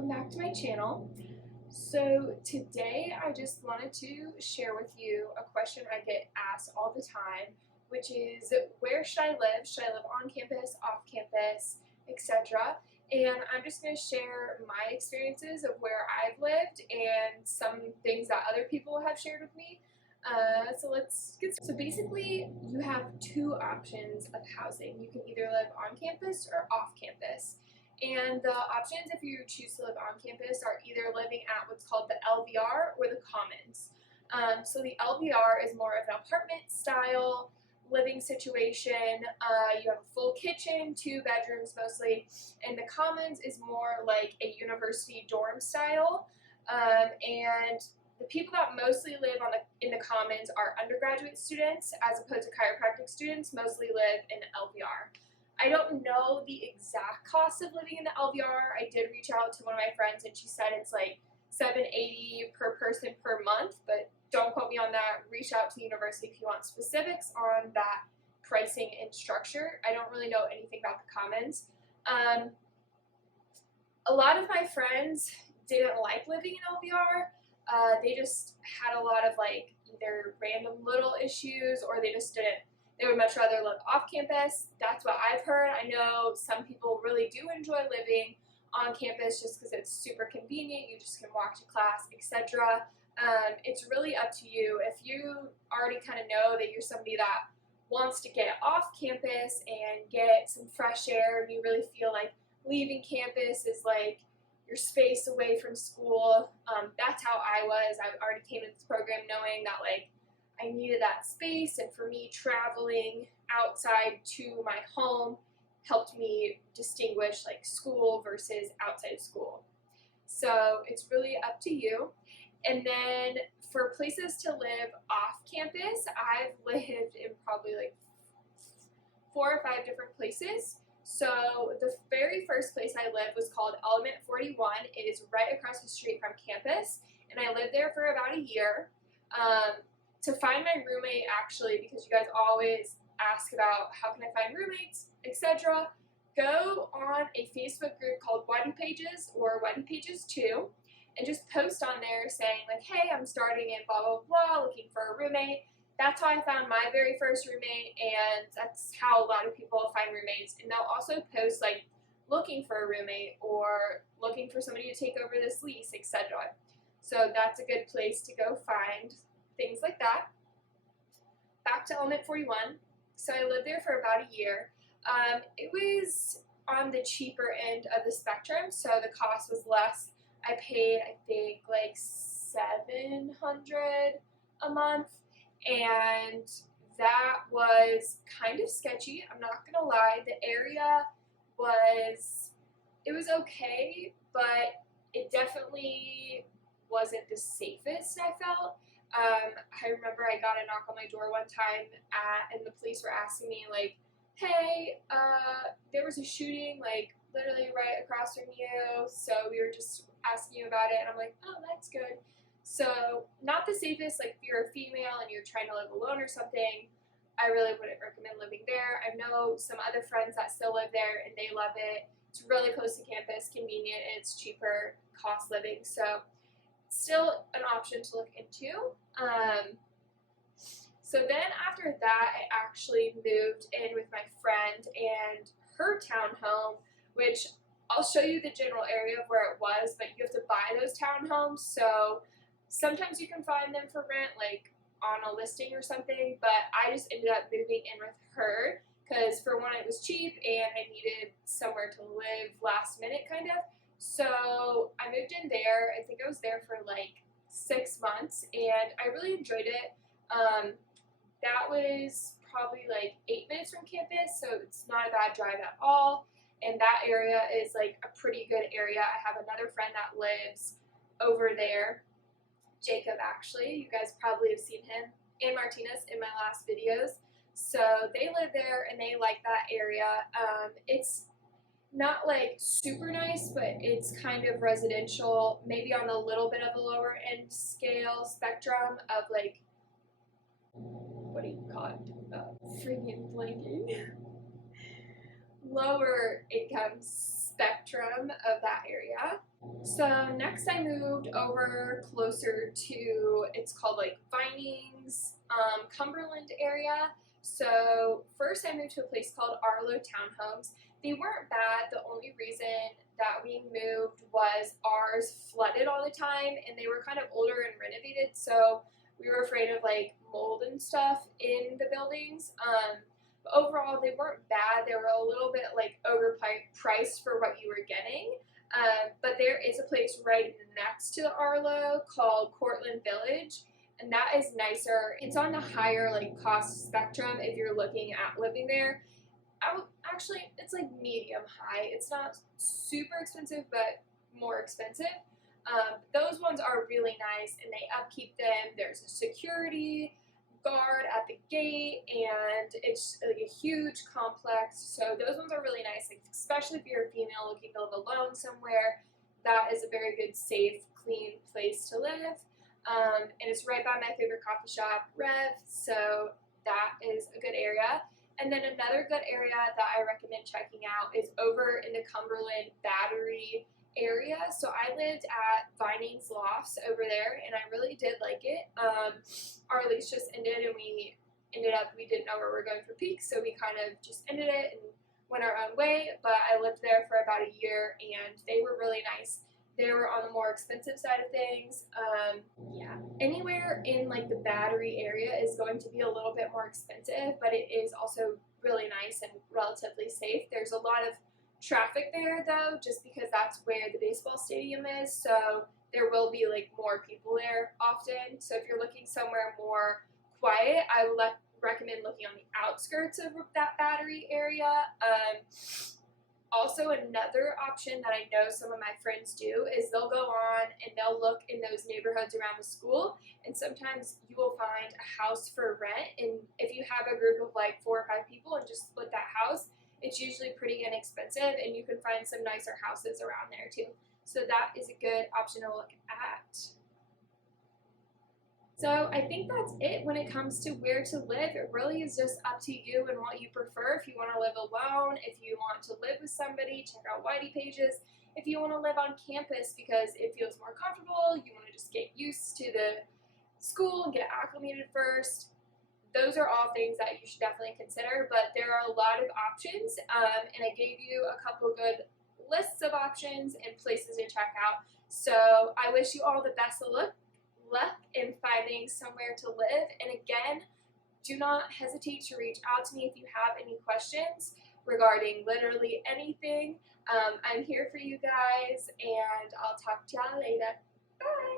welcome back to my channel. So today I just wanted to share with you a question I get asked all the time, which is where should I live? Should I live on campus, off campus, etc.? And I'm just going to share my experiences of where I've lived and some things that other people have shared with me. So let's get started. So basically you have two options of housing. You can either live on campus or off campus. And the options, if you choose to live on campus, are either living at what's called the LVR or the Commons. So the LVR is more of an apartment style living situation. You have a full kitchen, 2 bedrooms mostly, and the Commons is more like a university dorm style. And the people that mostly live in the Commons are undergraduate students, as opposed to chiropractic students mostly live in LVR. I don't know the exact cost of living in the LVR. I did reach out to one of my friends and she said it's like $780 per person per month, but don't quote me on that. Reach out to the university if you want specifics on that pricing and structure. I don't really know anything about the Commons. A lot of my friends didn't like living in LVR. They just had a lot of like either random little issues or they just didn't. They would much rather live off campus. That's what I've heard. I know some people really do enjoy living on campus just because it's super convenient. You just can walk to class, etc. It's really up to you. If you already kind of know that you're somebody that wants to get off campus and get some fresh air, and you really feel like leaving campus is like your space away from school, that's how I was. I already came into this program knowing that like I needed that space, and for me, traveling outside to my home helped me distinguish like school versus outside school. So it's really up to you. And then for places to live off campus, I've lived in probably like 4 or 5 different places. So the very first place I lived was called Element 41. It is right across the street from campus, and I lived there for about a year. To find my roommate, actually, because you guys always ask about how can I find roommates, etc., go on a Facebook group called Whitey Pages or Whitey Pages 2 and just post on there saying like, hey, I'm starting in blah, blah, blah, looking for a roommate. That's how I found my very first roommate, and that's how a lot of people find roommates. And they'll also post like looking for a roommate or looking for somebody to take over this lease, etc. So that's a good place to go find things like that. Back to Element 41. So I lived there for about a year. It was on the cheaper end of the spectrum, so the cost was less. I paid, I think, like $700 a month, and that was kind of sketchy. I'm not gonna lie. The area it was okay, but it definitely wasn't the safest, I felt. I remember I got a knock on my door one time and the police were asking me like, hey, there was a shooting like literally right across from you, so we were just asking you about it, and I'm like, oh, that's good. So not the safest, like if you're a female and you're trying to live alone or something, I really wouldn't recommend living there. I know some other friends that still live there and they love it. It's really close to campus, convenient, and it's cheaper cost living, so still an option to look into. So then after that, I actually moved in with my friend and her townhome, which I'll show you the general area of where it was, but you have to buy those townhomes. So sometimes you can find them for rent, like on a listing or something, but I just ended up moving in with her because for one, it was cheap and I needed somewhere to live last minute kind of. So I moved in there. I think I was there for like 6 months and I really enjoyed it. That was probably like 8 minutes from campus, so it's not a bad drive at all. And that area is like a pretty good area. I have another friend that lives over there, Jacob actually. You guys probably have seen him and Martinez in my last videos. So they live there and they like that area. It's not like super nice, but it's kind of residential, maybe on a little bit of a lower end scale spectrum of like, what do you call it? Freaking blanking. Lower income spectrum of that area. So next I moved over closer to, it's called like Vinings, Cumberland area. So first I moved to a place called Arlo Townhomes. They weren't bad. The only reason that we moved was ours flooded all the time and they were kind of older and renovated, so we were afraid of like mold and stuff in the buildings. But overall they weren't bad. They were a little bit like overpriced for what you were getting. But there is a place right next to the Arlo called Cortland Village, and that is nicer. It's on the higher like cost spectrum if you're looking at living there. Actually, it's like medium high. It's not super expensive, but more expensive. Those ones are really nice, and they upkeep them. There's a security guard at the gate, and it's like a huge complex. So those ones are really nice, like, especially if you're a female looking to live alone somewhere. That is a very good, safe, clean place to live. And it's right by my favorite coffee shop, Rev. So that is a good area. And then another good area that I recommend checking out is over in the Cumberland Battery area. So I lived at Vinings Lofts over there, and I really did like it. Our lease just ended, and we didn't know where we were going for peak, so we kind of just ended it and went our own way. But I lived there for about a year, and they were really nice. They were on the more expensive side of things. Yeah, anywhere in like the Battery area is going to be a little bit more expensive, but it is also really nice and relatively safe. There's a lot of traffic there though, just because that's where the baseball stadium is, so there will be like more people there often. So if you're looking somewhere more quiet, I would recommend looking on the outskirts of that Battery area. Also, another option that I know some of my friends do is they'll go on and they'll look in those neighborhoods around the school, and sometimes you will find a house for rent. And if you have a group of like 4 or 5 people and just split that house, it's usually pretty inexpensive, and you can find some nicer houses around there too. So that is a good option to look at. So I think that's it when it comes to where to live. It really is just up to you and what you prefer. If you want to live alone, if you want to live with somebody, check out Whitey pages. If you want to live on campus because it feels more comfortable, you want to just get used to the school and get acclimated first, those are all things that you should definitely consider. But there are a lot of options, and I gave you a couple good lists of options and places to check out. So I wish you all the best of luck in finding somewhere to live. And again, do not hesitate to reach out to me if you have any questions regarding literally anything. I'm here for you guys, and I'll talk to y'all later. Bye!